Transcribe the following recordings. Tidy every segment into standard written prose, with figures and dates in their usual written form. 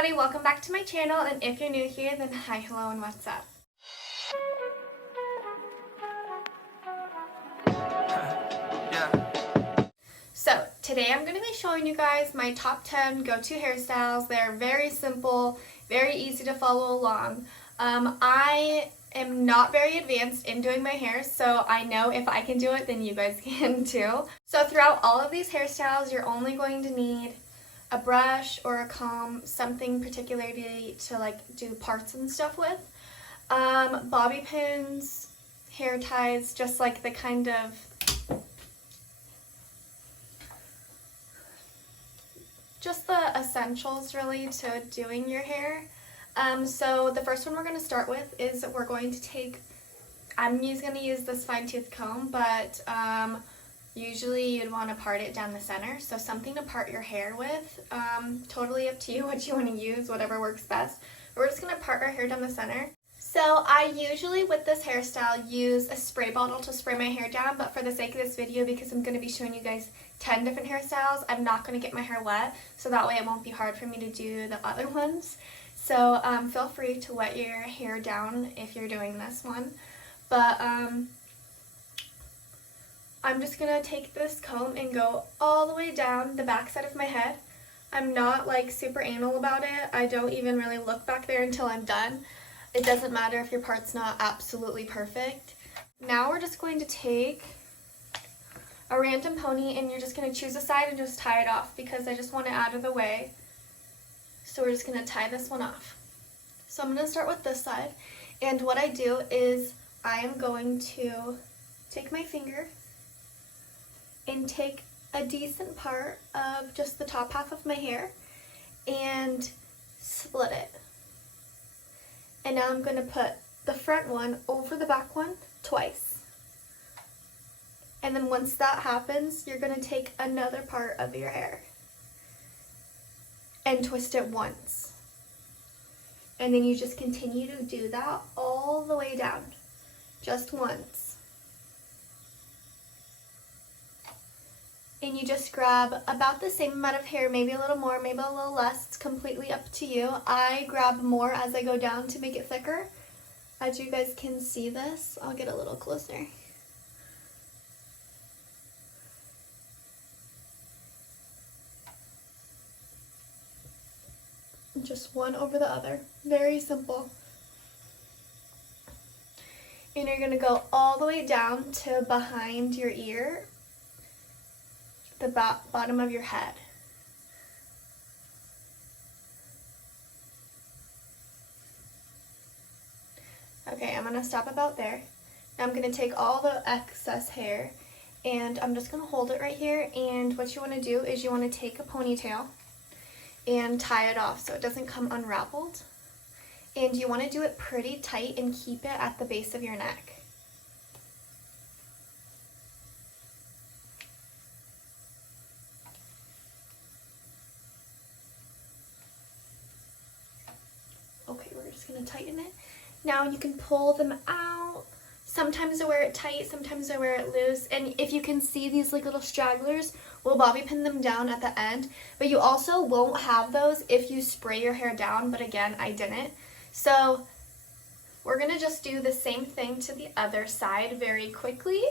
everybody, welcome back to my channel, and if you're new here, then hi, hello, and what's up? So today I'm going to be showing you guys my top 10 go-to hairstyles. They're very simple, very easy to follow along. I am not very advanced in doing my hair, so I know if I can do it, then you guys can too. So throughout all of these hairstyles, you're only going to need a brush or a comb, something particularly to like do parts and stuff with, bobby pins, hair ties, just like the kind of, just the essentials really to doing your hair. So the first one we're going to start with is we're going to take, I'm going to use this fine tooth comb, but usually you'd want to part it down the center, so something to part your hair with. Totally up to you what you want to use, whatever works best. We're just going to part our hair down the center. So I usually with this hairstyle use a spray bottle to spray my hair down, but for the sake of this video, because I'm going to be showing you guys 10 different hairstyles, I'm not going to get my hair wet, so that way it won't be hard for me to do the other ones. So feel free to wet your hair down if you're doing this one. But I'm just going to take this comb and go all the way down the back side of my head. I'm not like super anal about it. I don't even really look back there until I'm done. It doesn't matter if your part's not absolutely perfect. Now we're just going to take a random pony and you're just going to choose a side and just tie it off because I just want it out of the way. So we're just going to tie this one off. So I'm going to start with this side, and what I do is I am going to take my finger and take a decent part of just the top half of my hair and split it. And now I'm going to put the front one over the back one twice. And then once that happens, you're going to take another part of your hair and twist it once. And then you just continue to do that all the way down, just once. And you just grab about the same amount of hair, maybe a little more, maybe a little less. It's completely up to you. I grab more as I go down to make it thicker. As you guys can see this, I'll get a little closer. Just one over the other. Very simple. And you're going to go all the way down to behind your ear, the bottom of your head. Okay, I'm going to stop about there. Now I'm going to take all the excess hair and I'm just going to hold it right here, and what you want to do is you want to take a ponytail and tie it off so it doesn't come unraveled. And you want to do it pretty tight and keep it at the base of your neck. Okay, we're just going to tighten it. Now you can pull them out. Sometimes I wear it tight, sometimes I wear it loose. And if you can see these like little stragglers, we'll bobby pin them down at the end. But you also won't have those if you spray your hair down, but again, I didn't. So we're going to just do the same thing to the other side very quickly.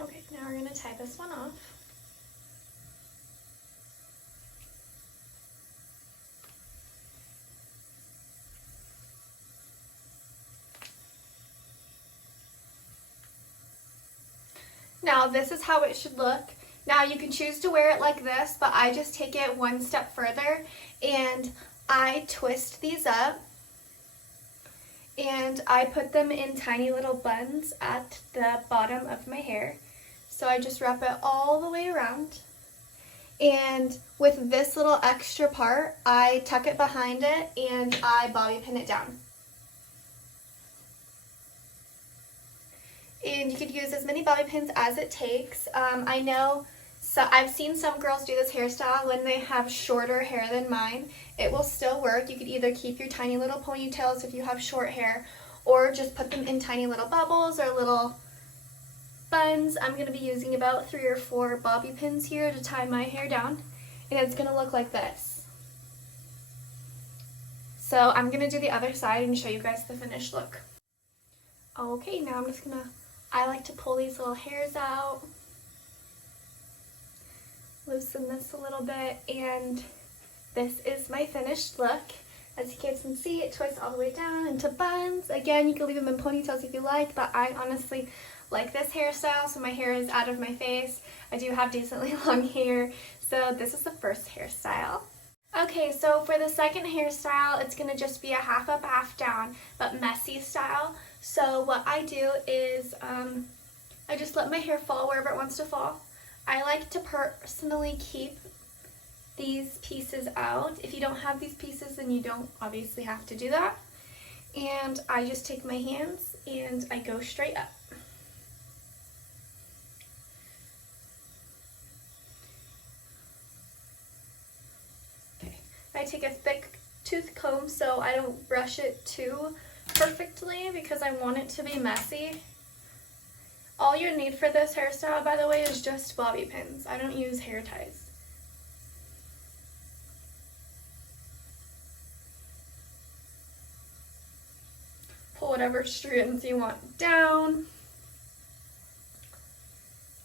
Okay, now we're going to tie this one off. Now this is how it should look. Now you can choose to wear it like this, but I just take it one step further and I twist these up and I put them in tiny little buns at the bottom of my hair. So I just wrap it all the way around, and with this little extra part, I tuck it behind it and I bobby pin it down. And you could use as many bobby pins as it takes. I know, so I've seen some girls do this hairstyle when they have shorter hair than mine. It will still work. You could either keep your tiny little ponytails if you have short hair, or just put them in tiny little bubbles or little buns, I'm going to be using about 3 or 4 bobby pins here to tie my hair down, and it's going to look like this. So I'm going to do the other side and show you guys the finished look. Okay, now I'm just going to, I like to pull these little hairs out, loosen this a little bit, and this is my finished look. As you guys can see, it twists all the way down into buns. Again, you can leave them in ponytails if you like, but I honestly like this hairstyle, so my hair is out of my face. I do have decently long hair, so this is the first hairstyle. Okay, so for the second hairstyle, it's going to just be a half up, half down, but messy style. So what I do is I just let my hair fall wherever it wants to fall. I like to personally keep these pieces out. If you don't have these pieces, then you don't obviously have to do that. And I just take my hands and I go straight up. Okay. I take a thick tooth comb so I don't brush it too perfectly because I want it to be messy. All you need for this hairstyle, by the way, is just bobby pins. I don't use hair ties. Pull whatever strands you want down.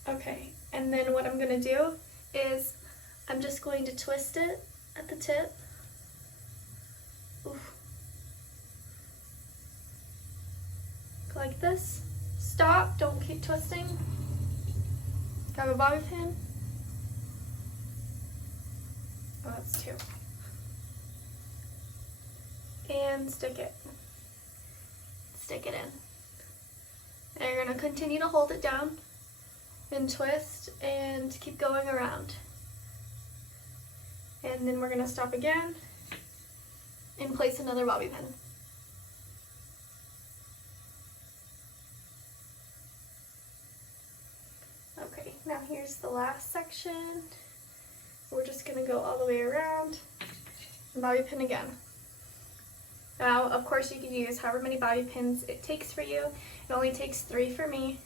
Okay, and then what I'm going to do is I'm just going to twist it at the tip. Oof. Like this. Stop, don't keep twisting. Grab a bobby pin. Oh, that's 2. And stick it. Stick it in. And you're going to continue to hold it down and twist and keep going around. And then we're going to stop again and place another bobby pin. Okay, now here's the last section. We're just going to go all the way around and bobby pin again. Now, of course, you can use however many bobby pins it takes for you. It only takes 3 for me,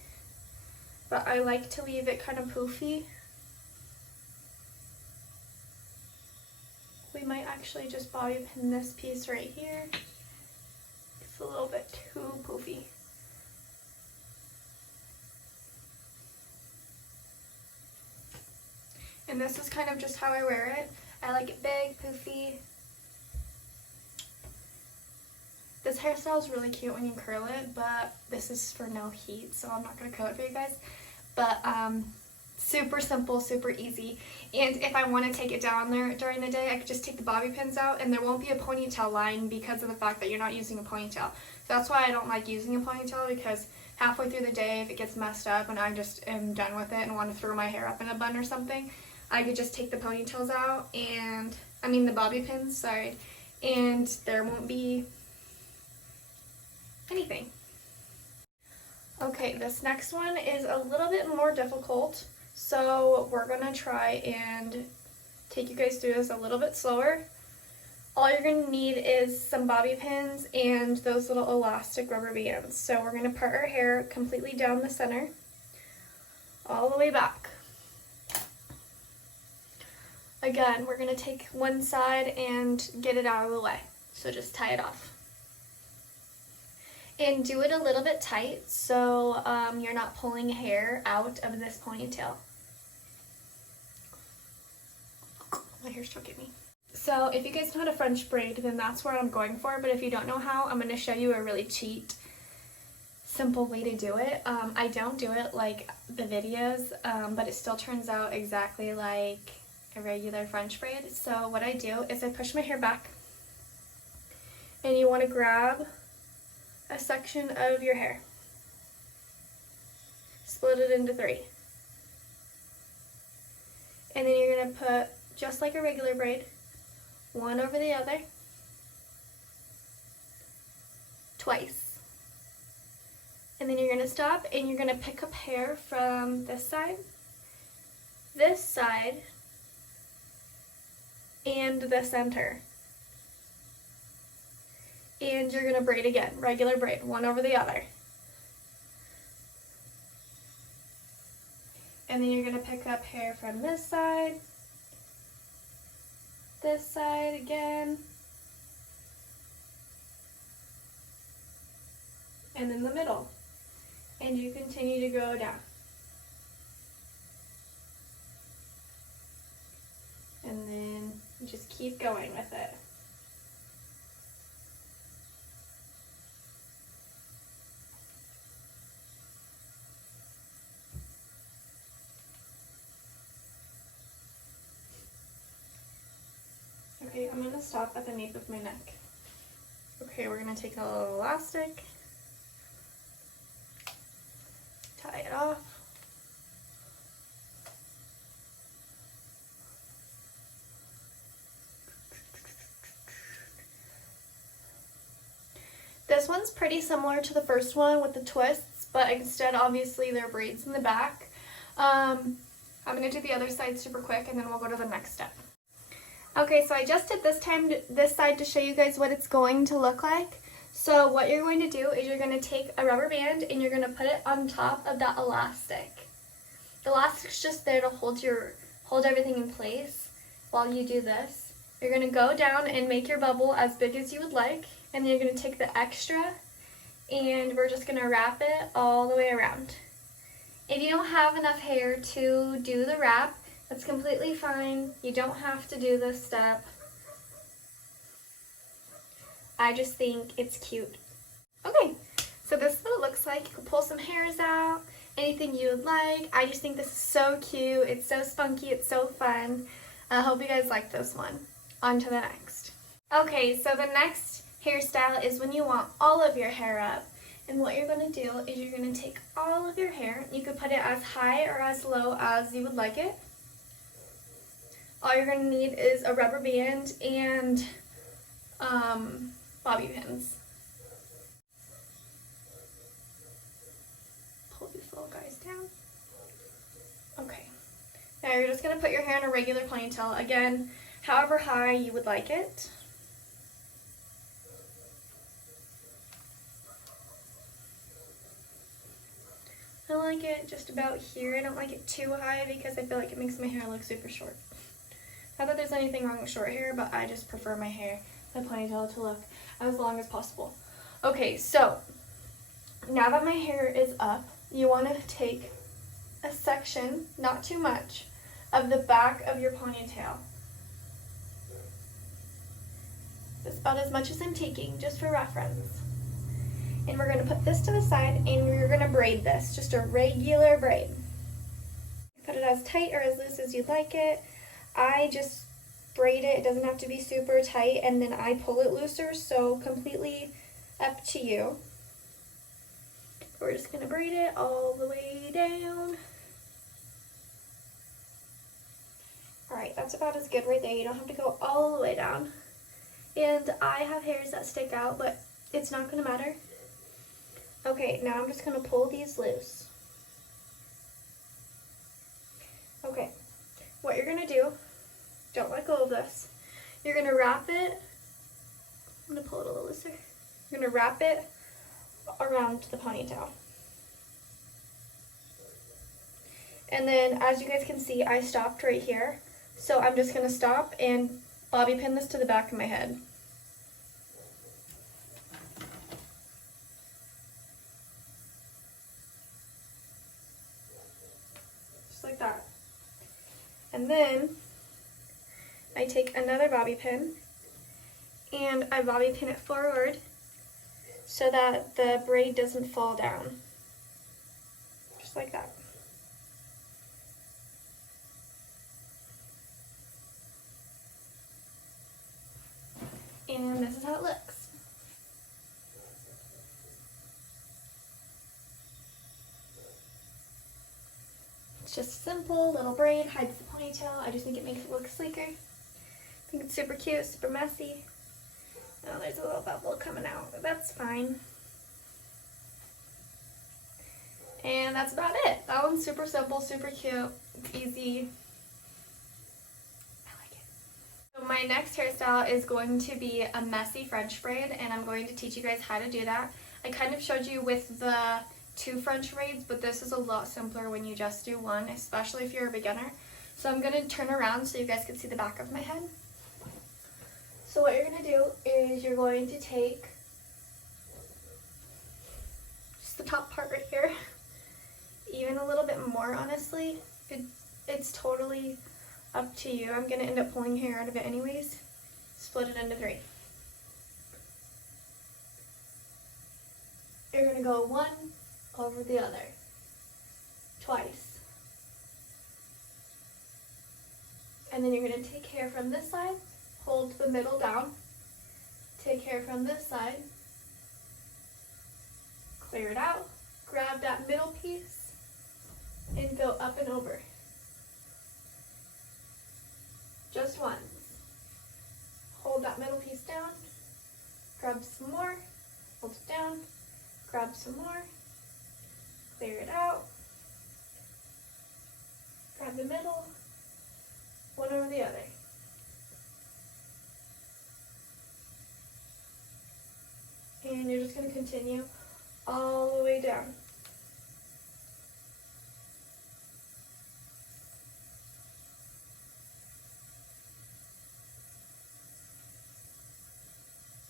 but I like to leave it kind of poofy. We might actually just bobby pin this piece right here. It's a little bit too poofy. And this is kind of just how I wear it. I like it big, poofy. This hairstyle is really cute when you curl it, but this is for no heat, so I'm not going to curl it for you guys. But super simple, super easy. And if I want to take it down there during the day, I could just take the bobby pins out and there won't be a ponytail line because of the fact that you're not using a ponytail. So that's why I don't like using a ponytail, because halfway through the day, if it gets messed up and I just am done with it and want to throw my hair up in a bun or something, I could just take the ponytails out and, the bobby pins, sorry, and there won't be anything. Okay, this next one is a little bit more difficult, so we're gonna try and take you guys through this a little bit slower. All you're gonna need is some bobby pins and those little elastic rubber bands. So we're gonna part our hair completely down the center, all the way back. Again, we're gonna take one side and get it out of the way. So just tie it off. And do it a little bit tight so you're not pulling hair out of this ponytail. My hair's choking me. So if you guys know how to French braid, then that's what I'm going for. But if you don't know how, I'm going to show you a really cheat, simple way to do it. I don't do it like the videos, but it still turns out exactly like a regular French braid. So what I do is I push my hair back, and you want to grab a section of your hair. Split it into 3. And then you're going to put, just like a regular braid, one over the other, twice. And then you're going to stop and you're going to pick up hair from this side, and the center. And you're going to braid again, regular braid, one over the other. And then you're going to pick up hair from this side again, and in the middle. And you continue to go down. And then you just keep going with it. Okay, I'm going to stop at the nape of my neck. Okay, we're going to take a little elastic, tie it off. This one's pretty similar to the first one with the twists, but instead obviously there are braids in the back. I'm going to do the other side super quick and then we'll go to the next step. Okay, so I just did this side to show you guys what it's going to look like. So what you're going to do is you're going to take a rubber band and you're going to put it on top of that elastic. The elastic's just there to hold everything in place while you do this. You're going to go down and make your bubble as big as you would like, and then you're going to take the extra and we're just going to wrap it all the way around. If you don't have enough hair to do the wrap, that's completely fine. You don't have to do this step. I just think it's cute. Okay, so this is what it looks like. You can pull some hairs out, anything you would like. I just think this is so cute. It's so spunky. It's so fun. I hope you guys like this one. On to the next. Okay, so the next hairstyle is when you want all of your hair up. And what you're going to do is you're going to take all of your hair. You could put it as high or as low as you would like it. All you're going to need is a rubber band and bobby pins. Pull these little guys down. Okay. Now you're just going to put your hair in a regular ponytail. Again, however high you would like it. I like it just about here. I don't like it too high because I feel like it makes my hair look super short. Not that there's anything wrong with short hair, but I just prefer my ponytail to look as long as possible. Okay, so now that my hair is up, you want to take a section, not too much, of the back of your ponytail. That's about as much as I'm taking, just for reference. And we're going to put this to the side and we're going to braid this, just a regular braid. Put it as tight or as loose as you'd like it. I just braid it. It doesn't have to be super tight, and then I pull it looser, so completely up to you. We're just going to braid it all the way down. Alright, that's about as good right there. You don't have to go all the way down. And I have hairs that stick out, but it's not going to matter. Okay, now I'm just going to pull these loose. Okay, what you're going to do, don't let go of this, you're going to wrap it, I'm going to pull it a little looser, you're going to wrap it around the ponytail. And then as you guys can see, I stopped right here, so I'm just going to stop and bobby pin this to the back of my head. Like that. And then I take another bobby pin and I bobby pin it forward so that the braid doesn't fall down. Just like that. And this is how it looks. It's just a simple little braid, hides the ponytail. I just think it makes it look sleeker. I think it's super cute, super messy. Oh, there's a little bubble coming out, but that's fine. And that's about it. That one's super simple, super cute, easy. I like it. So my next hairstyle is going to be a messy French braid, and I'm going to teach you guys how to do that. I kind of showed you with the 2 French braids, but this is a lot simpler when you just do one, especially if you're a beginner. So I'm going to turn around so you guys can see the back of my head. So what you're going to do is you're going to take just the top part right here, even a little bit more, honestly. It's totally up to you. I'm going to end up pulling hair out of it anyways. Split it into 3. You're going to go 1 over the other, twice. And then you're going to take hair from this side, hold the middle down, take hair from this side, clear it out, grab that middle piece, and go up and over. Just once. Hold that middle piece down, grab some more, hold it down, grab some more, clear it out, grab the middle, 1 over the other. And you're just going to continue all the way down.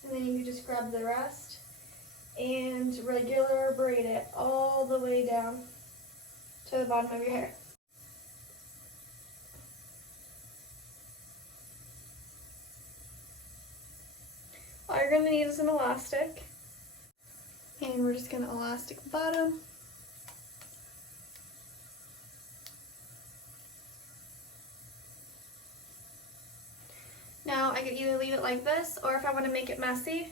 And then you can just grab the rest and regular braid it all the way down to the bottom of your hair. All you're going to need is an elastic, and we're just going to elastic the bottom. Now I could either leave it like this, or if I want to make it messy,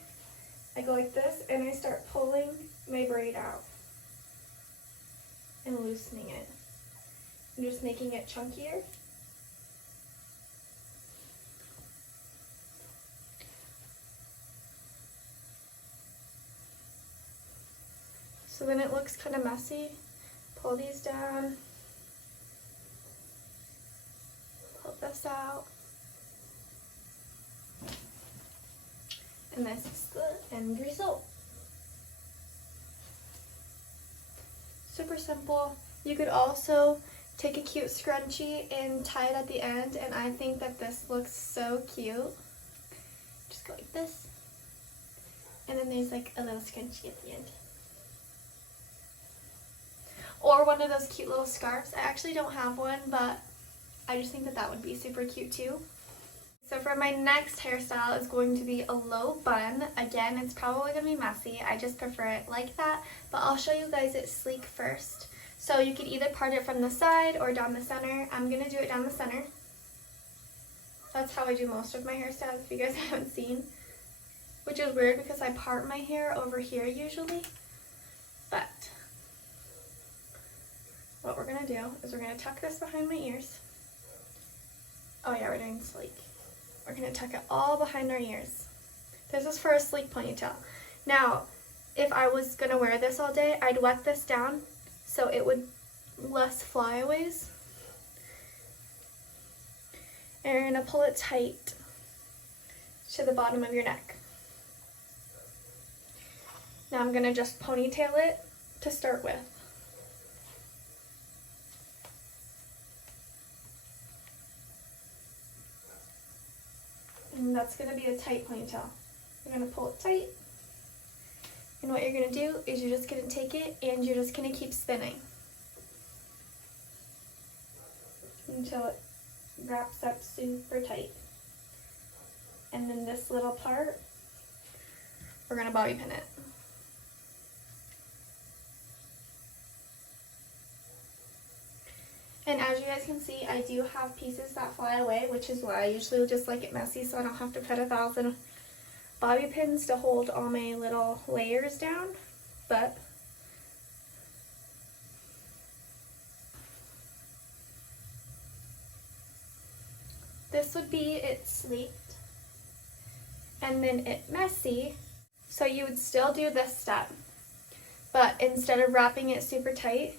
I go like this and I start pulling my braid out and loosening it. I'm just making it chunkier. So then it looks kind of messy. Pull these down, pull this out. And this is the end result. Super simple. You could also take a cute scrunchie and tie it at the end, and I think that this looks so cute. Just go like this. And then there's like a little scrunchie at the end. Or one of those cute little scarves. I actually don't have one, but I just think that that would be super cute too. So for my next hairstyle is going to be a low bun. Again, it's probably going to be messy. I just prefer it like that, but I'll show you guys it sleek first. So you could either part it from the side or down the center. I'm going to do it down the center. That's how I do most of my hairstyles, if you guys haven't seen. Which is weird because I part my hair over here usually. But what we're going to do is we're going to tuck this behind my ears. Oh yeah, we're doing sleek. We're going to tuck it all behind our ears. This is for a sleek ponytail. Now, if I was going to wear this all day, I'd wet this down so it would less flyaways. And you're going to pull it tight to the bottom of your neck. Now I'm going to just ponytail it to start with. And that's going to be a tight ponytail. You're going to pull it tight. And what you're going to do is you're just going to take it and you're just going to keep spinning until it wraps up super tight. And then this little part, we're going to bobby pin it. And as you guys can see, I do have pieces that fly away, which is why I usually just like it messy so I don't have to put 1,000 bobby pins to hold all my little layers down. But this would be it sleeked and then it messy. So you would still do this step, but instead of wrapping it super tight,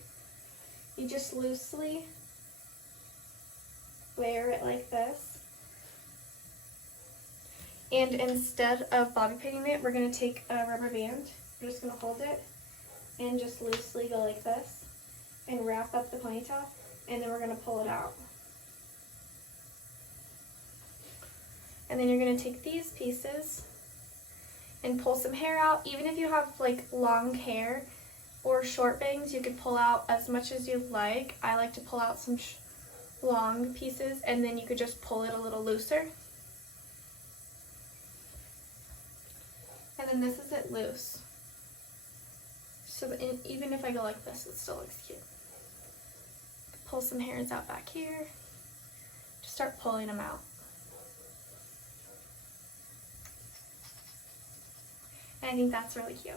you just loosely layer it like this. And instead of bobby pinning it, we're going to take a rubber band. We're just going to hold it and just loosely go like this and wrap up the ponytail, and then we're going to pull it out. And then you're going to take these pieces and pull some hair out. Even if you have like long hair or short bangs, you could pull out as much as you like. I like to pull out some long pieces, and then you could just pull it a little looser. And then this is it loose. So that even if I go like this, it still looks cute. Pull some hairs out back here. Just start pulling them out. And I think that's really cute.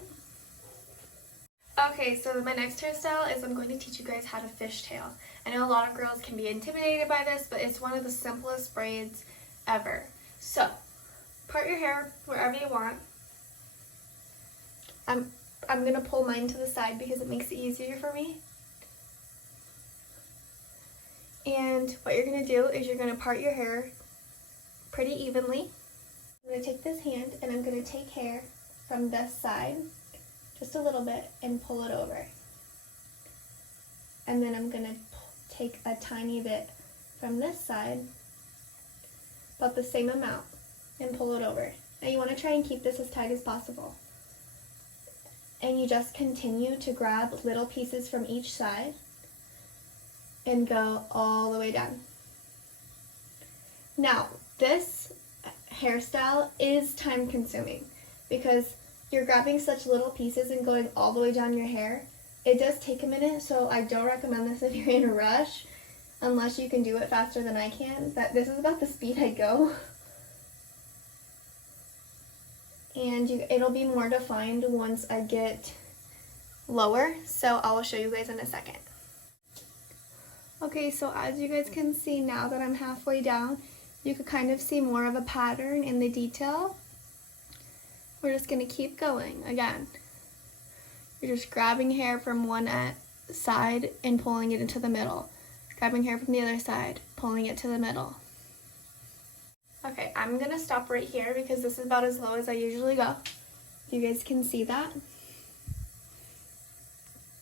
Okay, so my next hairstyle is I'm going to teach you guys how to fishtail. I know a lot of girls can be intimidated by this, but it's one of the simplest braids ever. So, part your hair wherever you want. I'm going to pull mine to the side because it makes it easier for me. And what you're going to do is you're going to part your hair pretty evenly. I'm going to take this hand and I'm going to take hair from this side, just a little bit, and pull it over. And then I'm going to take a tiny bit from this side, about the same amount, and pull it over. Now you want to try and keep this as tight as possible. And you just continue to grab little pieces from each side and go all the way down. Now, this hairstyle is time consuming because you're grabbing such little pieces and going all the way down your hair. It does take a minute, so I don't recommend this if you're in a rush, unless you can do it faster than I can. But this is about the speed I go. And it'll be more defined once I get lower, so I will show you guys in a second. Okay, so as you guys can see now that I'm halfway down, you could kind of see more of a pattern in the detail. We're just going to keep going. Again, you're just grabbing hair from one side and pulling it into the middle. Grabbing hair from the other side, pulling it to the middle. Okay, I'm going to stop right here because this is about as low as I usually go. You guys can see that.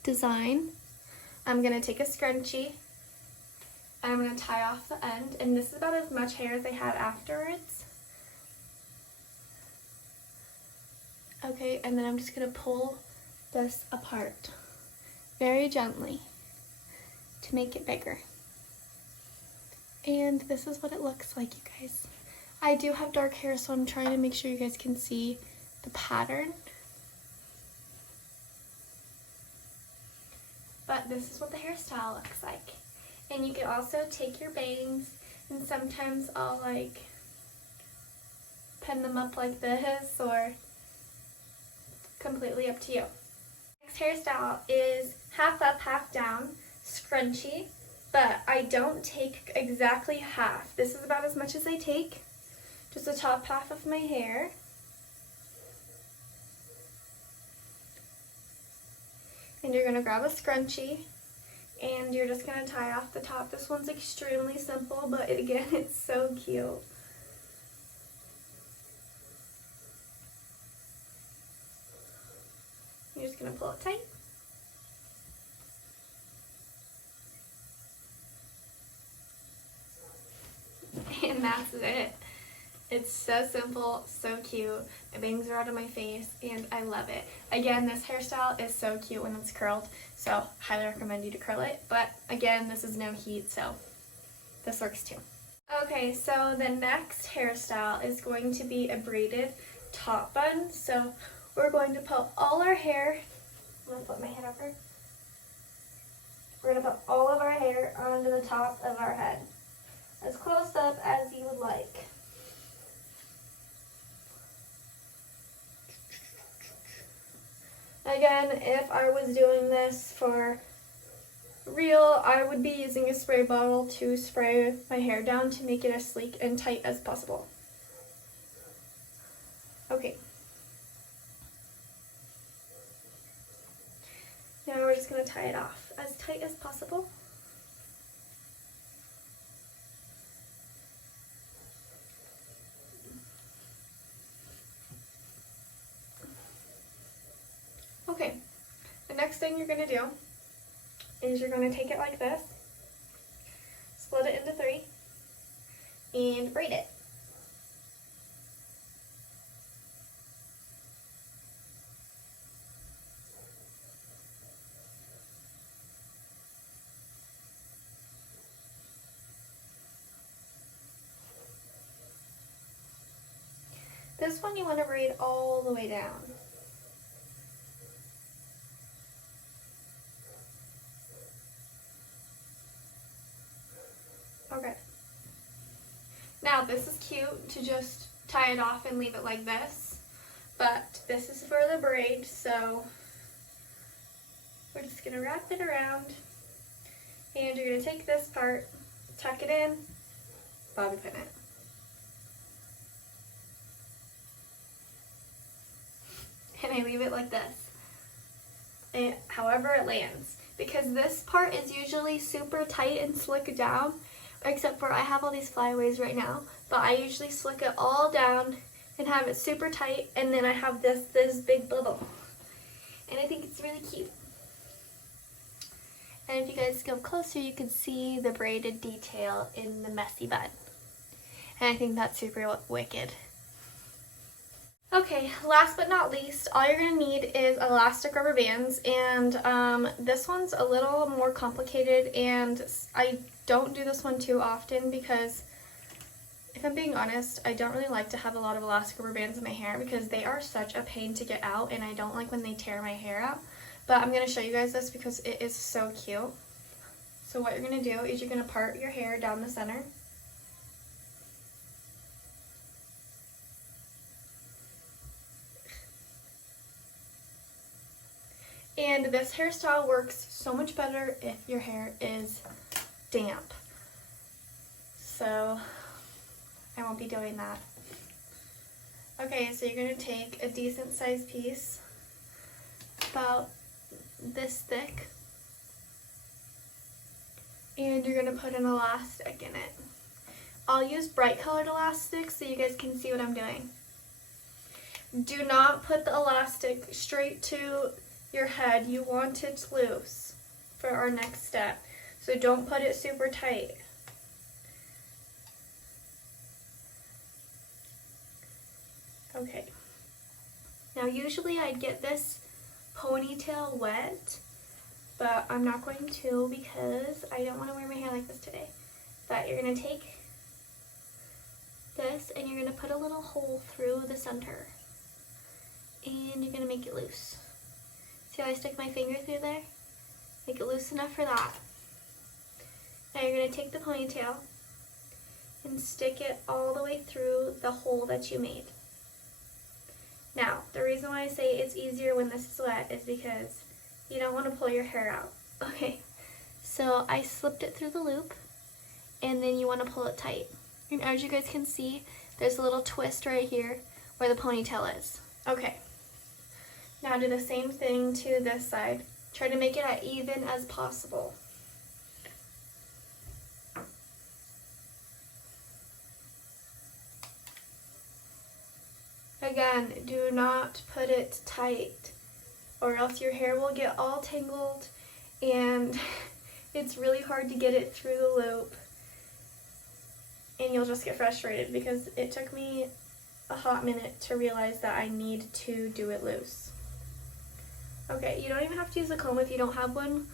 Design. I'm going to take a scrunchie and I'm going to tie off the end, and this is about as much hair as I had afterwards. Okay, and then I'm just going to pull this apart very gently to make it bigger. And this is what it looks like, you guys. I do have dark hair, so I'm trying to make sure you guys can see the pattern. But this is what the hairstyle looks like. And you can also take your bangs, and sometimes I'll like pin them up like this, or completely up to you. Next hairstyle is half up, half down, scrunchie, but I don't take exactly half. This is about as much as I take, just the top half of my hair. And you're going to grab a scrunchie, and you're just going to tie off the top. This one's extremely simple, but again, it's so cute. You're just going to pull it tight. And that's it. It's so simple, so cute. My bangs are out of my face, and I love it. Again, this hairstyle is so cute when it's curled, so highly recommend you to curl it. But again, this is no heat, so this works too. Okay, so the next hairstyle is going to be a braided top bun. So we're going to put all our hair, I'm gonna flip my head over. We're gonna put all of our hair onto the top of our head, as close up as you would like. Again, if I was doing this for real, I would be using a spray bottle to spray my hair down to make it as sleek and tight as possible. Okay. Now we're just going to tie it off as tight as possible. Okay, the next thing you're going to do is you're going to take it like this, split it into 3, and braid it. This one you want to braid all the way down. Okay. Now this is cute to just tie it off and leave it like this, but this is for the braid, so we're just going to wrap it around, and you're going to take this part, tuck it in, bobby pin it. And I leave it like this, however it lands. Because this part is usually super tight and slick down, except for I have all these flyaways right now, but I usually slick it all down and have it super tight, and then I have this big bubble. And I think it's really cute. And if you guys go closer, you can see the braided detail in the messy bun. And I think that's super wicked. Okay, last but not least, all you're going to need is elastic rubber bands, and this one's a little more complicated, and I don't do this one too often because, if I'm being honest, I don't really like to have a lot of elastic rubber bands in my hair because they are such a pain to get out, and I don't like when they tear my hair out. But I'm going to show you guys this because it is so cute. So what you're going to do is you're going to part your hair down the center. And this hairstyle works so much better if your hair is damp. So I won't be doing that. Okay, so you're going to take a decent sized piece, about this thick, and you're going to put an elastic in it. I'll use bright colored elastic so you guys can see what I'm doing. Do not put the elastic straight to your head. You want it loose for our next step, so don't put it super tight. Okay, now usually I'd get this ponytail wet, but I'm not going to because I don't want to wear my hair like this today. But you're going to take this and you're going to put a little hole through the center, and you're going to make it loose. See how I stick my finger through there? Make it loose enough for that. Now you're going to take the ponytail and stick it all the way through the hole that you made. Now, the reason why I say it's easier when this is wet is because you don't want to pull your hair out. Okay, so I slipped it through the loop, and then you want to pull it tight. And as you guys can see, there's a little twist right here where the ponytail is. Okay. Now do the same thing to this side. Try to make it as even as possible. Again, do not put it tight or else your hair will get all tangled and it's really hard to get it through the loop and you'll just get frustrated because it took me a hot minute to realize that I need to do it loose. Okay, you don't even have to use a comb if you don't have one.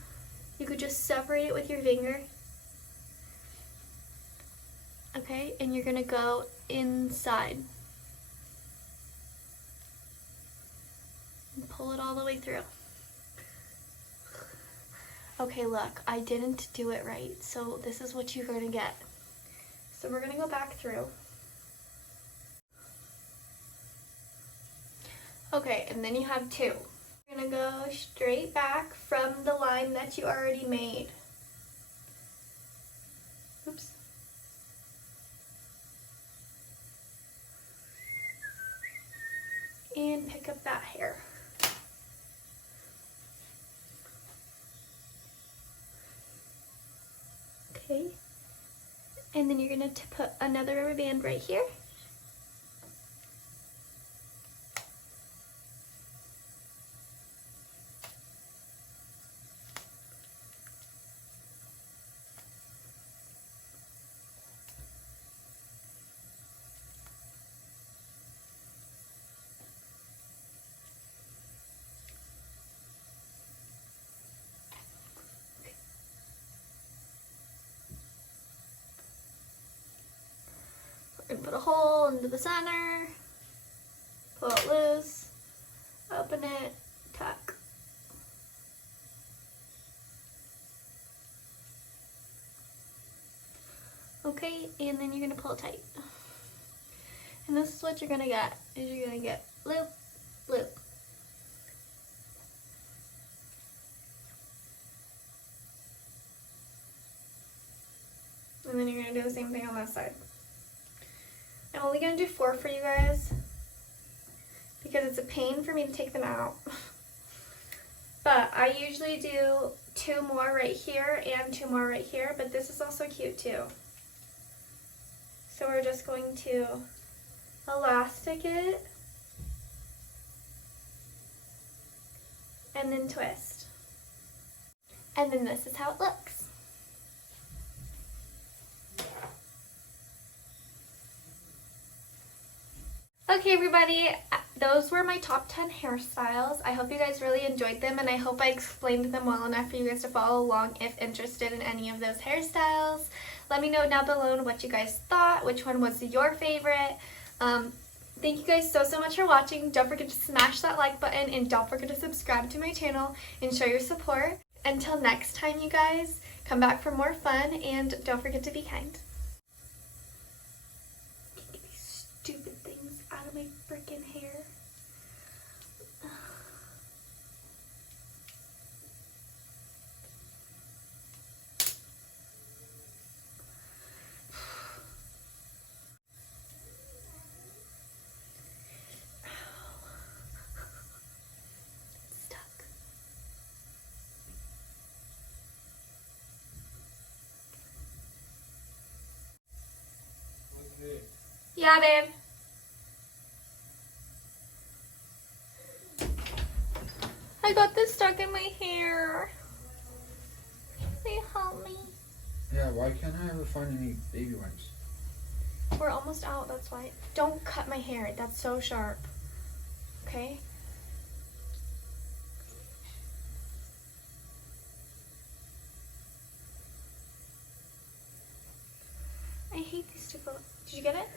You could just separate it with your finger. Okay, and you're gonna go inside. And pull it all the way through. Okay, look, I didn't do it right, so this is what you're gonna get. So we're gonna go back through. Okay, and then you have two. You're gonna go straight back from the line that you already made. Oops. And pick up that hair. Okay. And then you're gonna put another rubber band right here. And put a hole into the center, pull it loose, open it, tuck. Okay, and then you're gonna pull it tight. And this is what you're gonna get, is you're gonna get loop, loop. And then you're gonna do the same thing on this side. I'm only gonna do 4 for you guys because it's a pain for me to take them out. But I usually do 2 more right here and 2 more right here, but this is also cute too. So we're just going to elastic it and then twist. And then this is how it looks. Okay everybody, those were my top 10 hairstyles. I hope you guys really enjoyed them, and I hope I explained them well enough for you guys to follow along if interested in any of those hairstyles. Let me know down below what you guys thought, which one was your favorite. Thank you guys so much for watching. Don't forget to smash that like button, and don't forget to subscribe to my channel and show your support. Until next time you guys, come back for more fun, and don't forget to be kind. Get these stupid things out of my freaking hair. Yeah, babe. I got this stuck in my hair. Will you help me? Yeah, why can't I ever find any baby wipes? We're almost out, that's why. Don't cut my hair. That's so sharp. Okay? I hate these stupid. Did you get it?